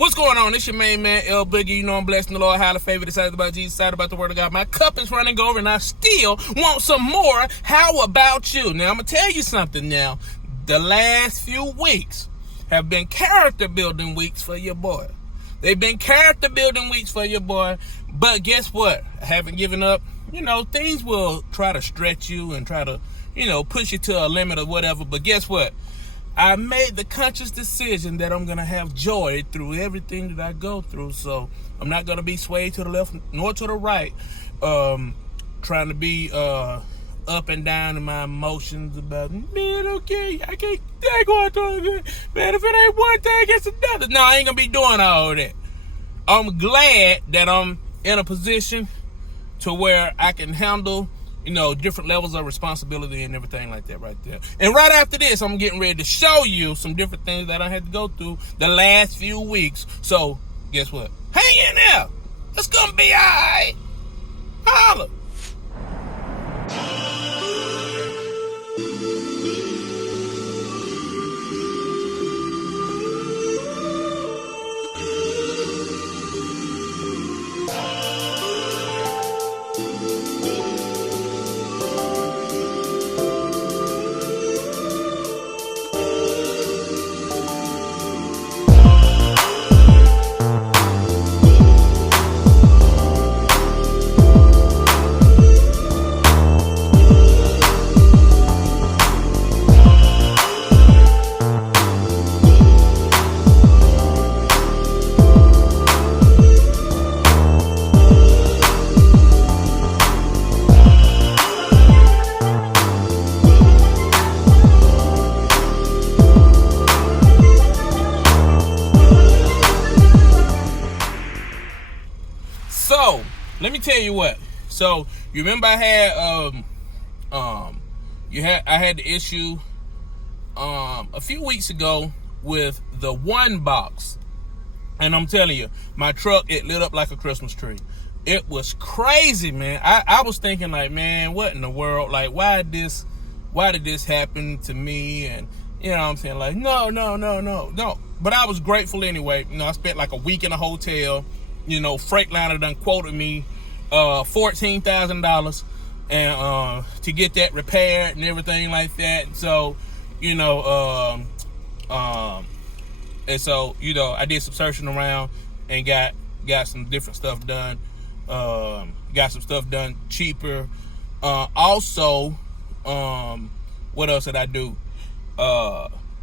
What's going on? It's your main man, L Boogie. You know I'm blessed in the Lord, highly favored, excited about Jesus, excited about the word of God. My cup is running over and I still want some more. How about you? Now, I'm going to tell you something now. The last few weeks have been character building weeks for your boy. They've been character building weeks for your boy. But guess what? I haven't given up. You know, things will try to stretch you and try to, push you to a limit or whatever. But guess what? I made the conscious decision that I'm going to have joy through everything that I go through. So I'm not going to be swayed to the left nor to the right, trying to be up and down in my emotions about, man, okay, I can't go out there. Man, if it ain't one thing, it's another. No, I ain't going to be doing all that. I'm glad that I'm in a position to where I can handle different levels of responsibility and everything like that right there. And right after this, I'm getting ready to show you some different things that I had to go through the last few weeks. So, guess what? Hang in there. It's going to be all right. Holla. So, let me tell you what. So, you remember I had the issue a few weeks ago with the one box. And I'm telling you, my truck, it lit up like a Christmas tree. It was crazy, man. I was thinking like, man, what in the world? Like, why did this happen to me? And you know what I'm saying? Like, no. But I was grateful anyway. I spent like a week in a hotel. Freightliner done quoted me $14,000 and to get that repaired and everything like that. So, I did some searching around and got some different stuff done. Got some stuff done cheaper. Also, what else did I do?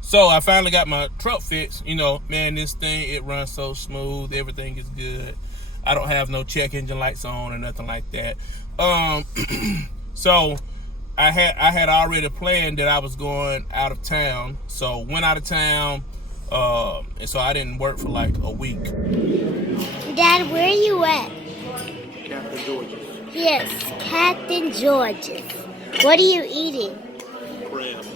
So I finally got my truck fixed. Man, this thing, it runs so smooth. Everything is good. I don't have no check engine lights on or nothing like that. So I had already planned that I was going out of town. So went out of town, and so I didn't work for like a week. Dad, where are you at? Captain George's. Yes, Captain George's. What are you eating? Crab.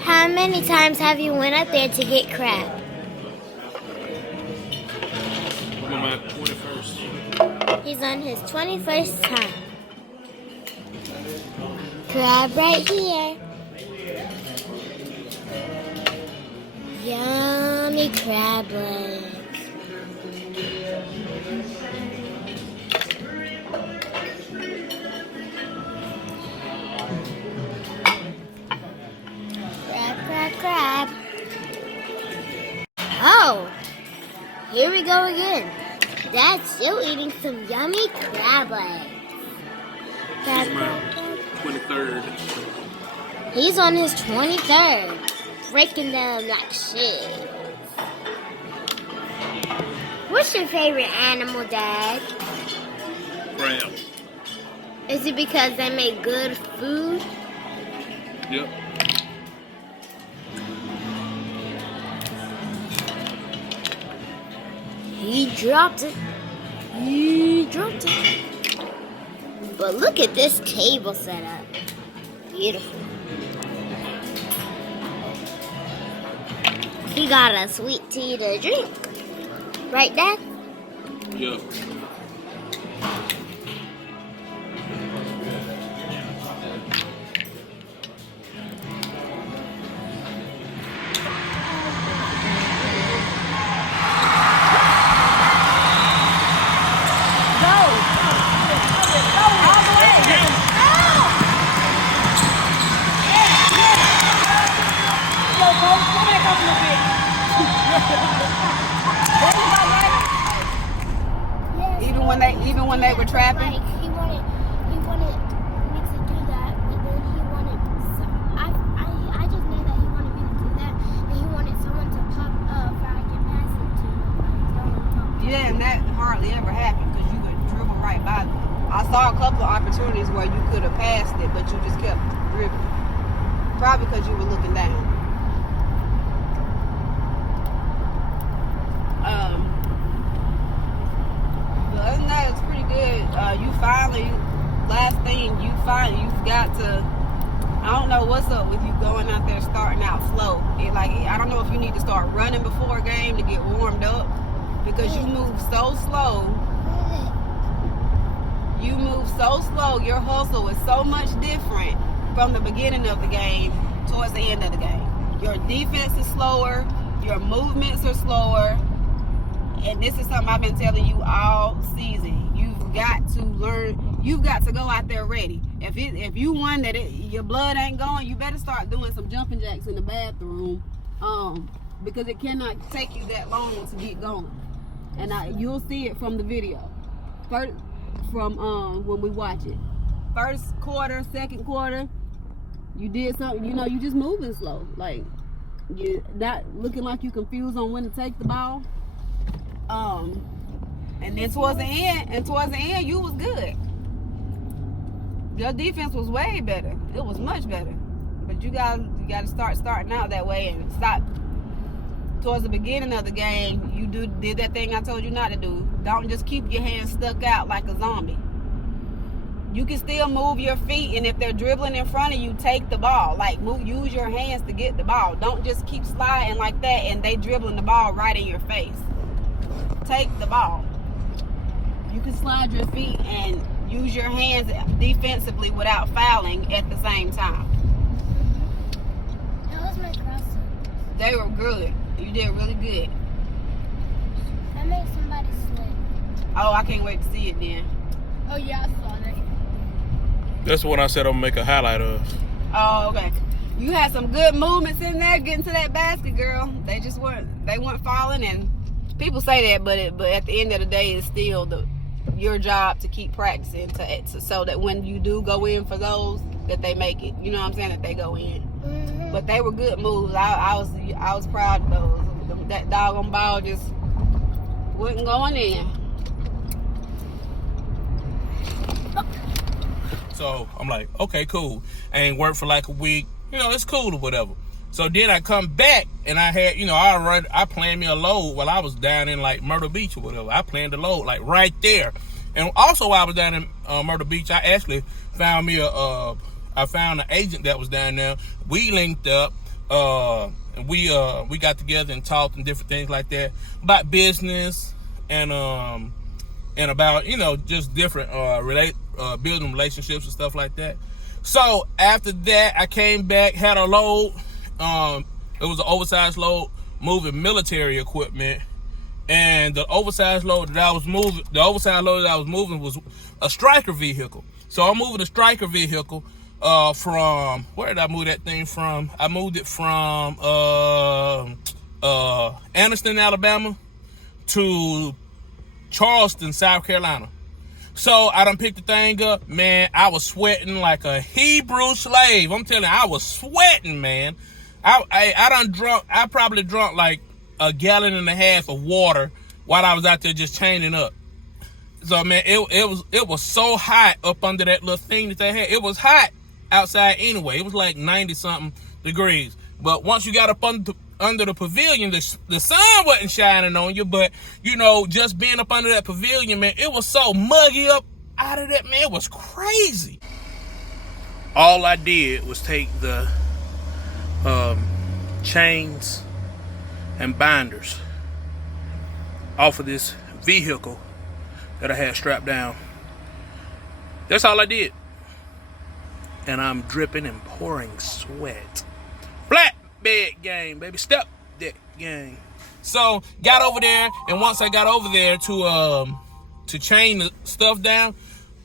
How many times have you went up there to get crab? I'm on my 21st. He's on his 21st time. Crab right here. Yummy crab legs. Crab. Oh, here we go again. Dad's still eating some yummy crab legs. This is my 23rd. He's on his 23rd. Breaking them like shit. What's your favorite animal, Dad? Crab. Is it because they make good food? Yep. He dropped it. But look at this table setup. Beautiful. He got a sweet tea to drink. Right, Dad? Yep. Yes, Even when they were trapping. Like he wanted me to do that, but then he wanted. I just knew that he wanted me to do that, and he wanted someone to pop up where I can pass it to. Yeah, and that hardly ever happened because you could dribble right by them. I saw a couple of opportunities where you could have passed it, but you just kept dribbling. Probably because you were looking down. But other than that, it's pretty good. You've got to. I don't know what's up with you going out there starting out slow. I don't know if you need to start running before a game to get warmed up because you move so slow. You move so slow. Your hustle is so much different from the beginning of the game towards the end of the game. Your defense is slower. Your movements are slower. And this is something I've been telling you all season. You've got to learn. You've got to go out there ready. If you won that your blood ain't going, you better start doing some jumping jacks in the bathroom, because it cannot take you that long to get going. And you'll see it from the video. First, from when we watch it. First quarter, second quarter, you did something. You just moving slow. Like you're not looking like you confused on when to take the ball. And then towards the end, you was good. Your defense was way better. It was much better. But you got to start starting out that way and stop. Towards the beginning of the game, you did that thing I told you not to do. Don't just keep your hands stuck out like a zombie. You can still move your feet, and if they're dribbling in front of you, take the ball. Use your hands to get the ball. Don't just keep sliding like that and they dribbling the ball right in your face. Take the ball. You can slide your feet and use your hands defensively without fouling at the same time. That was my crossover. They were good. You did really good. I made somebody slip. Oh, I can't wait to see it then. Oh yeah, I saw that. That's what I said I'm gonna make a highlight of. Oh, okay. You had some good movements in there getting to that basket, girl. They weren't falling, and people say that, but at the end of the day, it's still your job to keep practicing so that when you do go in for those, that they make it. You know what I'm saying? That they go in. Mm-hmm. But they were good moves. I was proud of those. That doggone ball just wasn't going in. So I'm like, okay, cool. I ain't worked for like a week. It's cool or whatever. So then I come back and I had, I planned me a load while I was down in like Myrtle Beach or whatever. I planned a load like right there. And also while I was down in Myrtle Beach, I actually found me I found an agent that was down there. We linked up, and we got together and talked and different things like that about business and about just different building relationships and stuff like that. So after that, I came back, had a load. It was an oversized load moving military equipment, and the oversized load that I was moving was a Striker vehicle. So I'm moving a Striker vehicle from, where did I move that thing from? I moved it from Anniston, Alabama to Charleston, South Carolina. So I done picked the thing up, man. I was sweating like a Hebrew slave. I'm telling you, I was sweating, man. I probably drunk like a gallon and a half of water while I was out there just chaining up. So man, it was so hot up under that little thing that they had. It was hot outside anyway. It was like 90 something degrees. But once you got up under the pavilion, the sun wasn't shining on you, but just being up under that pavilion, man, it was so muggy up out of that, man. It was crazy. All I did was take the chains and binders off of this vehicle that I had strapped down. That's all I did. And I'm dripping and pouring sweat. Flatbed gang, baby. Step that gang. So got over there, and once I got over there to chain the stuff down,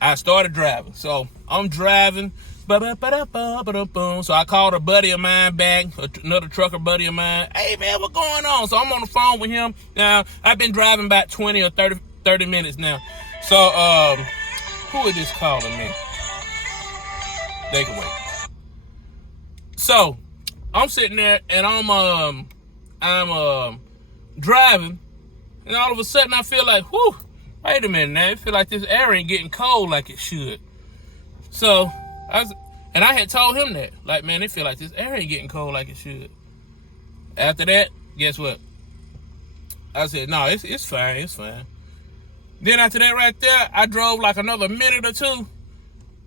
I started driving. So I'm driving So I called a buddy of mine back, another trucker buddy of mine. Hey, man, what's going on? So I'm on the phone with him. Now, I've been driving about 20 or 30 minutes now. So, who is this calling me? They can wait. So, I'm sitting there, and I'm driving, and all of a sudden I feel like, whew, wait a minute now. I feel like this air ain't getting cold like it should. So, I had told him that. Like, man, it feel like this air ain't getting cold like it should. After that, guess what? I said, no, it's fine, it's fine. Then after that right there, I drove like another minute or two.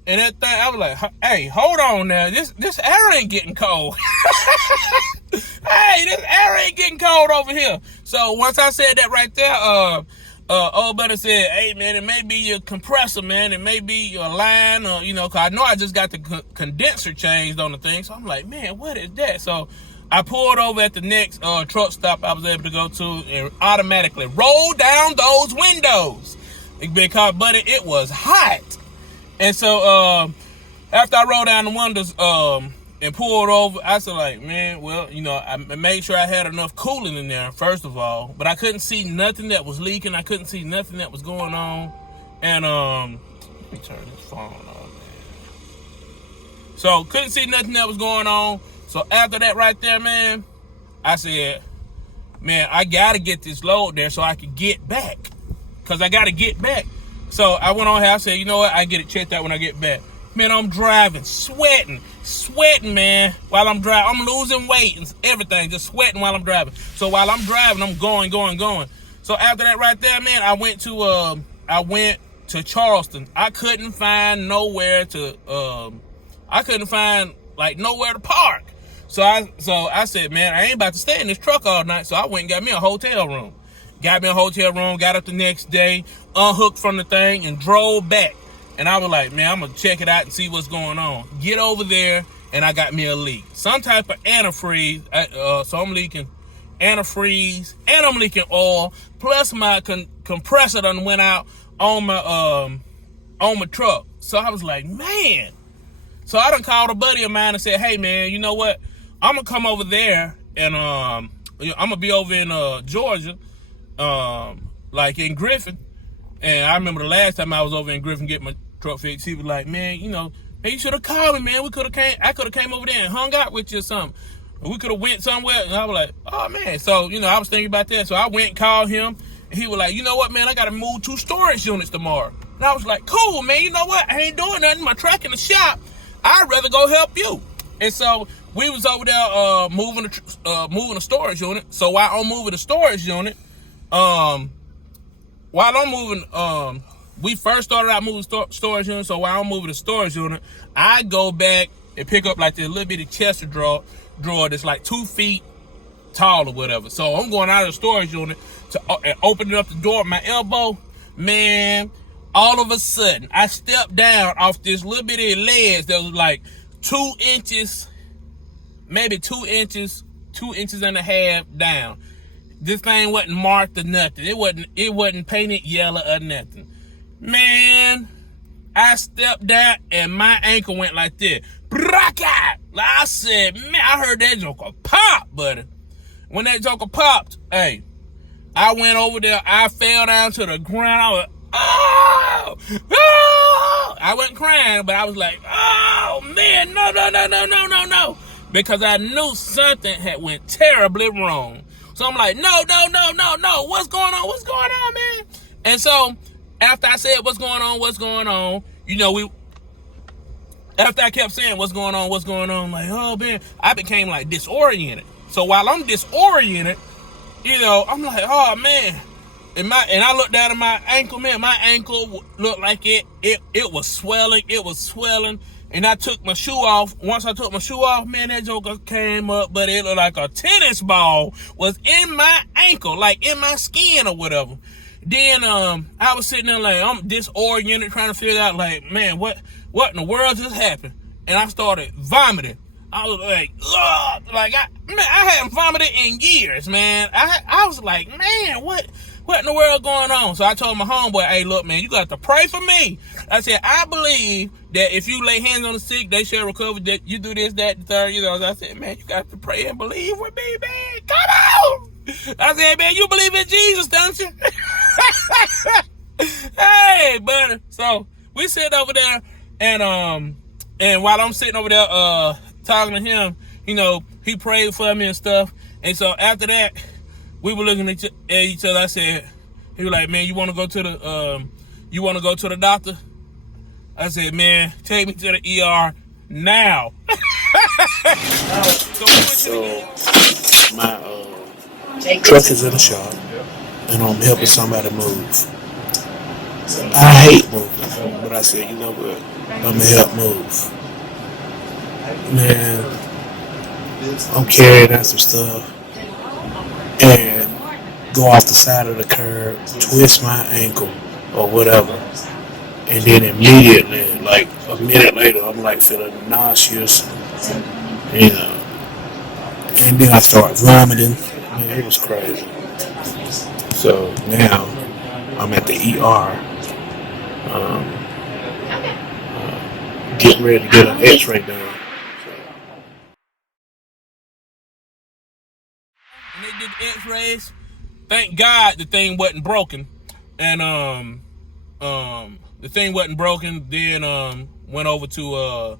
And that thing, I was like, hey, hold on now. This air ain't getting cold. Hey, this air ain't getting cold over here. So once I said that right there, old buddy said, hey, man, it may be your compressor, man. It may be your line, or, cause I know I just got the condenser changed on the thing. So I'm like, man, what is that? So I pulled over at the next truck stop I was able to go to and automatically rolled down those windows because, buddy, it was hot. And so after I rolled down the windows and pulled over, I said, like, man, well, I made sure I had enough coolant in there, first of all. But I couldn't see nothing that was leaking. I couldn't see nothing that was going on. And let me turn this phone on, man. So couldn't see nothing that was going on. So after that right there, man, I said, man, I got to get this load there so I can get back. Because I got to get back. So I went on here, I said, you know what, I get it checked out when I get back. Man, I'm driving, sweating, man, while I'm driving. I'm losing weight and everything, just sweating while I'm driving. So while I'm driving, I'm going. So after that right there, man, I went to Charleston. I couldn't find nowhere to park. So I said, man, I ain't about to stay in this truck all night. So I went and got me a hotel room. Got up the next day, unhooked from the thing, and drove back. And I was like, man, I'm going to check it out and see what's going on. Get over there, and I got me a leak. Some type of antifreeze. So I'm leaking antifreeze, and I'm leaking oil, plus my compressor done went out on my truck. So I was like, man. So I done called a buddy of mine and said, hey, man, you know what? I'm going to come over there, and I'm going to be over in Georgia, like in Griffin. And I remember the last time I was over in Griffin getting my truck fixed, he was like, man, hey, you should have called me, man. I could have came over there and hung out with you or something. We could have went somewhere. And I was like, oh, man. So, I was thinking about that. So I went and called him. And he was like, you know what, man? I got to move 2 storage units tomorrow. And I was like, cool, man. You know what? I ain't doing nothing. My truck in the shop. I'd rather go help you. And so we was over there moving a storage unit. So while I'm moving the storage unit, we first started out moving storage unit. So while I'm moving the storage unit, I go back and pick up like this little bitty chest drawer that's like 2 feet tall or whatever. So I'm going out of the storage unit and opening up the door with my elbow. Man, all of a sudden, I stepped down off this little bitty ledge that was like 2 inches, maybe 2 inches and a half down. This thing wasn't marked or nothing. It wasn't painted yellow or nothing. Man, I stepped down and my ankle went like this. I said, man, I heard that joker pop, buddy. When that joker popped, hey, I went over there. I fell down to the ground. I was, oh, I wasn't crying, but I was like, oh, man, no. Because I knew something had went terribly wrong. So I'm like, no. What's going on, man? And so after I said, what's going on, after I kept saying, what's going on, I'm like, oh, man, I became like disoriented. So while I'm disoriented, I'm like, oh, man. And I looked down at my ankle, man. My ankle looked like it was swelling. It was swelling. And I took my shoe off. Once I took my shoe off, man, that joker came up, but it looked like a tennis ball was in my ankle, like in my skin or whatever. Then I was sitting there like, I'm disoriented, trying to figure out, like, man, what in the world just happened? And I started vomiting. I was like, ugh, like I hadn't vomited in years, man. I was like, man, what what in the world going on? So I told my homeboy, hey, look, man, you got to pray for me. I said, I believe that if you lay hands on the sick, they shall recover. That you do this, that, the third. You know, I said, man, you got to pray and believe with me, man. Come on. I said, man, you believe in Jesus, don't you? Hey, buddy. So we sit over there, and while I'm sitting over there talking to him, you know, he prayed for me and stuff. And so after that, we were looking at each other. I said, he was like, man, you want to go to the doctor? I said, man, take me to the ER now. So my truck is in the shop, and I'm helping somebody move. I hate moving, but I said, you know what? I'm gonna help move. Man, I'm carrying out some stuff and go off the side of the curb, twist my ankle or whatever, and then immediately, like a minute later, I'm like feeling nauseous, you know, and then I start vomiting. Man, it was crazy. So now I'm at the ER, getting ready to get an X-ray done. And they did X-rays. Thank God the thing wasn't broken, and the thing wasn't broken. Then went over to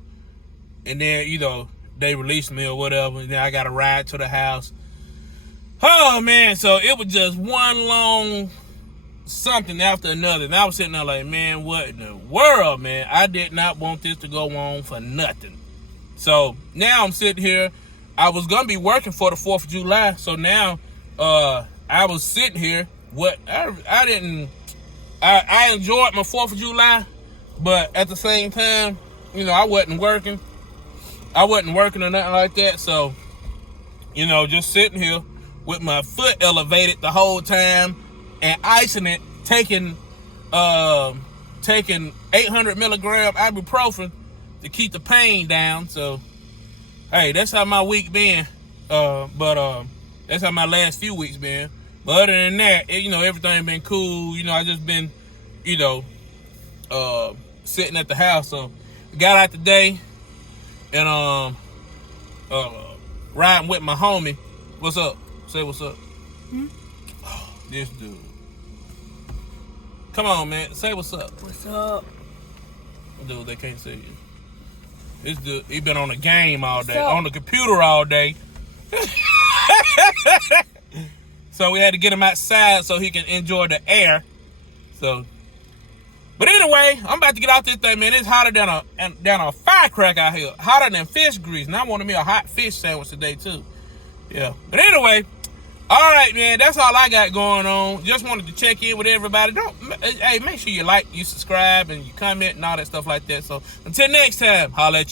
and then, you know, they released me or whatever. And then I got a ride to the house. Oh man, so it was just one long something after another. And I was sitting there like, man, what in the world, man? I did not want this to go on for nothing. So now I'm sitting here. I was gonna be working for the 4th of July. So now I was sitting here. I enjoyed my 4th of July, but at the same time, you know, I wasn't working. I wasn't working or nothing like that. So, you know, just sitting here with my foot elevated the whole time and icing it, taking 800 milligram ibuprofen to keep the pain down. So, hey, that's how my week been. But that's how my last few weeks been. But other than that, you know, everything been cool. You know, I just been, you know, sitting at the house. So, got out today and riding with my homie. What's up? Say what's up. Oh, this dude. Come on, man. Say what's up. What's up? Dude, they can't see you. This dude, he been on the game all day, What's up? on the computer all day. So we had to get him outside so he can enjoy the air. So, but anyway, I'm about to get out this thing, man. It's hotter than a firecracker out here. Hotter than fish grease. And I wanted me a hot fish sandwich today too. Yeah. But anyway, all right, man. That's all I got going on. Just wanted to check in with everybody. Hey, make sure you like, you subscribe, and you comment and all that stuff like that. So until next time, holla at you.